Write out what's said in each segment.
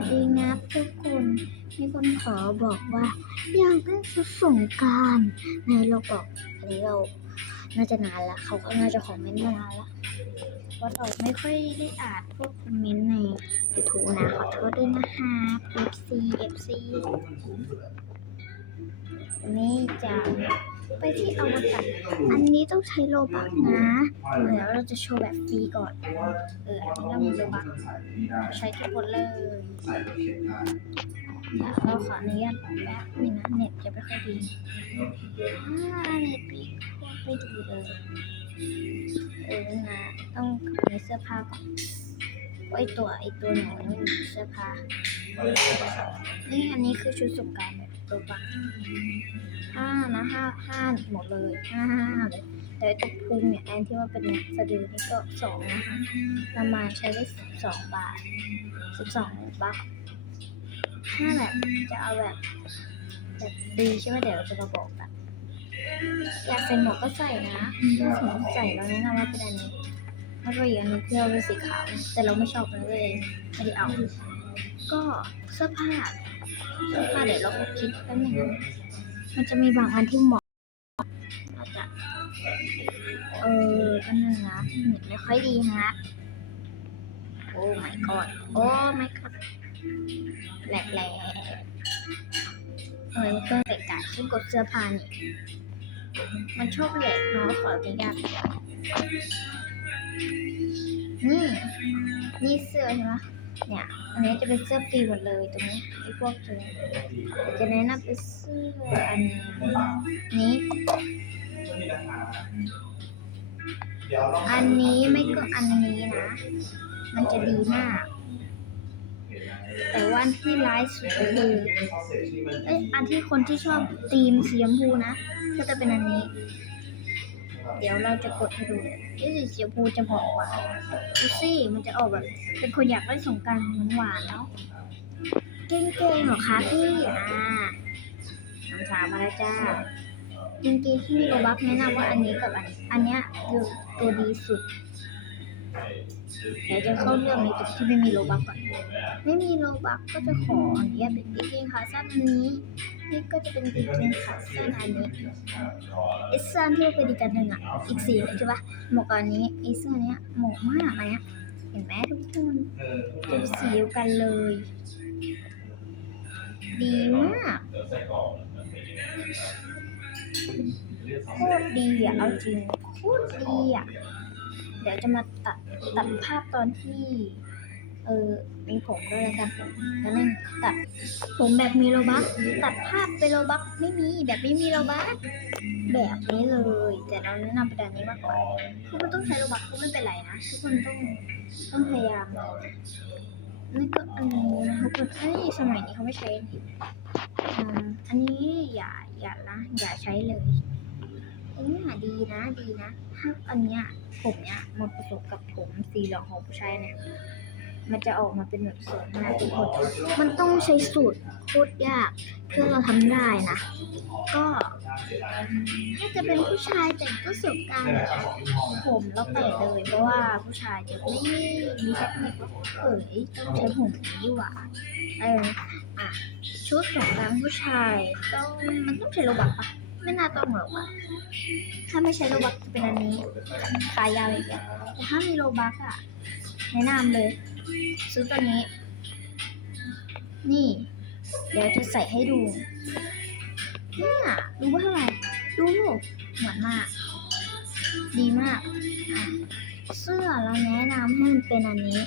วัสดีนะทุกคน มีคนขอบอกว่าอยากได้ชุดสงการในเราบอกอันนี้เราน่าจะนานละเขาก็น่าจะคอมเมนต์มานานละว่าเราไม่ค่อยได้อ่านพวกคอมเมนต์ในยูทูบนะขอโทษด้วยนะคะ FC FC วันนี้จะ ไปที่อวกาศอันนี้ต้องใช้โลบักนะเดี๋ยวเราจะโชว์แบบฟรีก่อน เออ อันนี้เรามีโลบักใช้ทุกคนเลยเราขออนุญาตแป๊บนึงนะเน็ตจะไม่ค่อยดีอ่าเน็ตปีโคตรไม่ดีเลยเออนะต้องมีเสื้อผ้าก่อนไอตัวไอตัวหนูนี่เสื้อผ้านี่อันนี้คือชุดสงการ ตัวปังห้านะห้าห้าหมดเลยห้าห้าเลยแต่ไอ้ตัวพุงเนี่ยแอนที่ว่าเป็นเนี่ยสะดือนี่ก็สองนะคะประมาณใช้ได้สิบสองบาทสิบสองบาทถ้าแบบจะเอาแบบแบบดีใช่ไหมเดี๋ยวจะมาบอกแบบอยากใส่หมวกก็ใส่นะถ้าสมมติใส่เราแนะนำว่าเป็นอันนี้แล้วก็อีกอันนึงที่เราเป็นสีขาว แต่เราไม่ชอบมันเลยไม่ได้เอา ก็เสื้อผ้าเสื้อผ้าเดี๋ยวเราคิดแป๊บนึงนะมันจะมีบางอันที่เหมาะอาจจะเออแป๊บนึงนะเน็ตไม่ค่อยดีฮะโอ้ my god โอ้ my god แหลกแหลกเออเครื่องเตะกาที่กดเสื้อผ้านี่มันชอบแหลกเนาะขออนุญาตนี่นี่เสื้อใช่ไหม เนี่ย อันนี้จะเป็นเสื้อฟรีหมดเลยตรงนี้ไอ้พวกตัวนี้จะแนะนำเป็นเสื้ออันนี้ อันนี้ไม่ก็อันนี้นะ มันจะดีมาก แต่ว่าอันที่ร้ายสุดคือเอ้ยอันที่คนที่ชอบธีมสีชมพูนะ ก็จะเป็นอันนี้ เดี๋ยวเราจะกดให้ดูเอ้ยสีชมพูจะหอมกว่าดูสิมันจะออกแบบ เป็นคนอยากได้สงการหวานเนาะเก่งๆเหรอคะพี่อ่าคำถามมาแล้วจ้าจริงๆที่มีโรบักแนะนำว่าอันนี้กับอันอันเนี้ยคือตัวดีสุด เดี๋ยวจะเข้าเรื่องในจุดที่ไม่มีโลบักก่อน ไม่มีโลบักก็จะขออนุญาตเป็นกางเกงขาสั้นอันนี้ นี่ก็จะเป็นกางเกงขาสั้นอันนี้ไอ้สื้อที่เราไปดีกันหนึ่งอะ อีกสีเลยใช่ปะหมาะกับอันนี้ไอ้เสื้อเนี้ยหมาะมากเลยอะเห็นไหมทุกคนเป็นสีเดียวกันเลย ดีมากโคตรดีอะ เอาจริงโคตรดีอะ ดี๋ยวจะมาตัดตัดภาพตอนที่ เออมีผมด้วยแล้วกันแล้วนั่นตัดผมแบบมีโลบักตัดภาพเป็นโลบักไม่มีแบบไม่มีโลบักแบบนี้เลย แต่เราแนะนำประเด็นนี้มากกว่าคือมันต้องใช้โลบักก็ไม่เป็นไรนะทุกคนต้องต้องพยายามนี่ก็อันนี้นะทุกคนเอ้สมัยนี้เขาไม่ใช้อันนี้อย่าอย่านะอย่าใช้เลย อันนี้อะดีนะดีนะถ้าอันเนี้ยผมเนี้ยมาผสมกับผมสีเหลืองของผู้ชายเนี่ยมันจะออกมาเป็นแบบสวยมากทุกคนมันต้องใช้สูตรโคตรยากเพื่อเราทำได้นะ ก็ถ้าจะเป็นผู้ชายแต่งก็สุดการผมแล้วแต่เลยเพราะว่าผู้ชายจะไม่มีเทคนิคว่าเอ้ยต้องใช้ผมนี้หว่าเอออะชุดของการผู้ชายต้องมันต้องใช้โลบักปะ ไม่น่าต้องหรอกว่ะถ้าไม่ใช้โลบักจะเป็นอันนี้ ขายยาวอีกแล้วแต่ถ้ามีโลบักอะแนะนำเลย ซื้อตัวนี้ นี่ เดี๋ยวจะใส่ให้ดูเนี่ยดูว่าเท่าไหร่ดูเหมือนมาก ดีมากอะเสื้อเราแนะนำให้มันเป็นอันนี้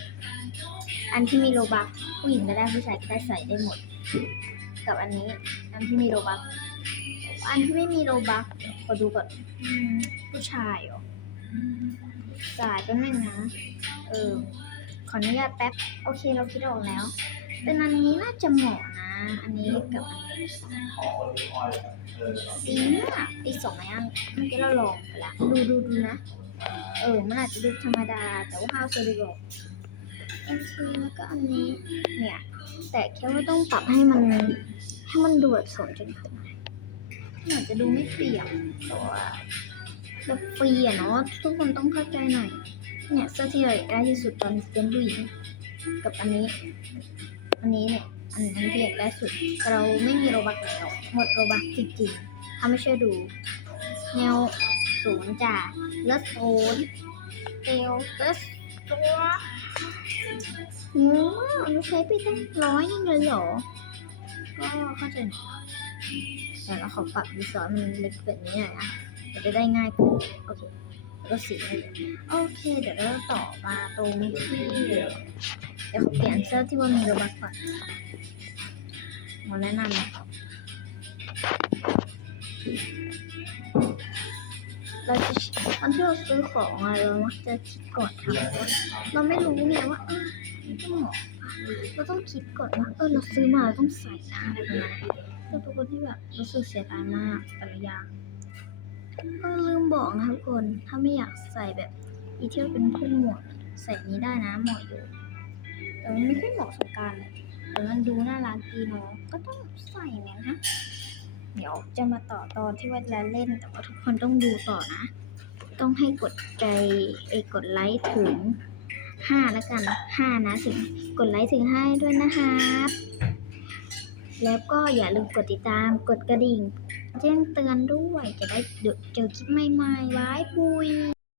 อันที่มีโลบักผู้หญิงก็ได้ผู้ชายก็ได้ใส่ได้หมด กับอันนี้ อันที่มีโลบัก อันที่ไม่มีโลบักขอดูก่อนอืมผู้ชายเหรอจ่ายก็ไม่งนะ เออ ขออนุญาตแป๊บ โอเคเราคิดออกแล้ว เป็นอันนี้น่าจะเหมาะนะ อันนี้กับอันนี้ดีมากดีสองอันเมื่อกี้เราลองไปละดูดูดูนะ เออ มันอาจจะดูธรรมดา แต่ว่า how so ดีกว่าเอ็นซีแล้วก็อันนี้ เนี่ย แต่แค่ว่าต้องปรับให้มัน ให้มันดูแบบสมจน ถึงมันอาจจะดูไม่เปียกแต่ว่าแบบฟรีอะเนาะทุกคนต้องเข้าใจหน่อย เนี่ยเสื้อที่เราอยากได้ที่สุดตอนเป็นผู้หญิงกับอันนี้ อันนี้เนี่ยอันอันที่อยากได้สุด เราไม่มีโรบักแล้วหมดโรบักจริงๆถ้าไม่เชื่อดู แนวศูนย์จ่าเลือดศูนย์เอลเลือดตัวโอ้อันนี้ใช้ไปตั้งร้อยนึงเลยเหรอ ก็เข้าใจหน่อย แต่เราขอปรับดีไซน์มันเล็กแบบนี้หน่อยนะมันจะได้ง่ายขึ้นโอเคแล้วก็สีโอเค เดี๋ยวเราต่อมาตรงที่ เดี๋ยวขอเปลี่ยนเสื้อที่ว่ามีโรบักก่อนมาแนะนำนะครับเราจะตอนที่เราซื้อของอะเรามักจะคิดก่อนทำเราะเราไม่รู้ไงว่าเออมันต้องเหมาะปะเราต้องคิดก่อนว่าเออเราซื้อมาเราต้องใส่นะ อะไรประมาณนั้นก็เป็นคนที่แบบรู้สึกเสียดายมากแต่ละอย่างก็ลืมบอกนะทุกคน ถ้าไม่อยากใส่แบบอีเที่ยวเป็นพุ่มหมวกใส่นี้ได้นะเหมาะอยู่ แต่มันไม่ค่อยเหมาะสงการเลยแต่มันดูน่ารักดีเนาะก็ต้องใส่เนี่ยนะ เดี๋ยวจะมาต่อตอนที่ว่าจะเล่น แต่ว่าทุกคนต้องดูต่อนะ ต้องให้กดใจเอยกดไลค์ถึงห้าแล้วกันห้านะถึงกดไลค์ถึงห้าด้วยนะครับ แล้วก็อย่าลืมกดติดตามกดกระดิ่ง แจ้งเตือนด้วยจะได้เจอคลิปใหม่ๆไว้ปุย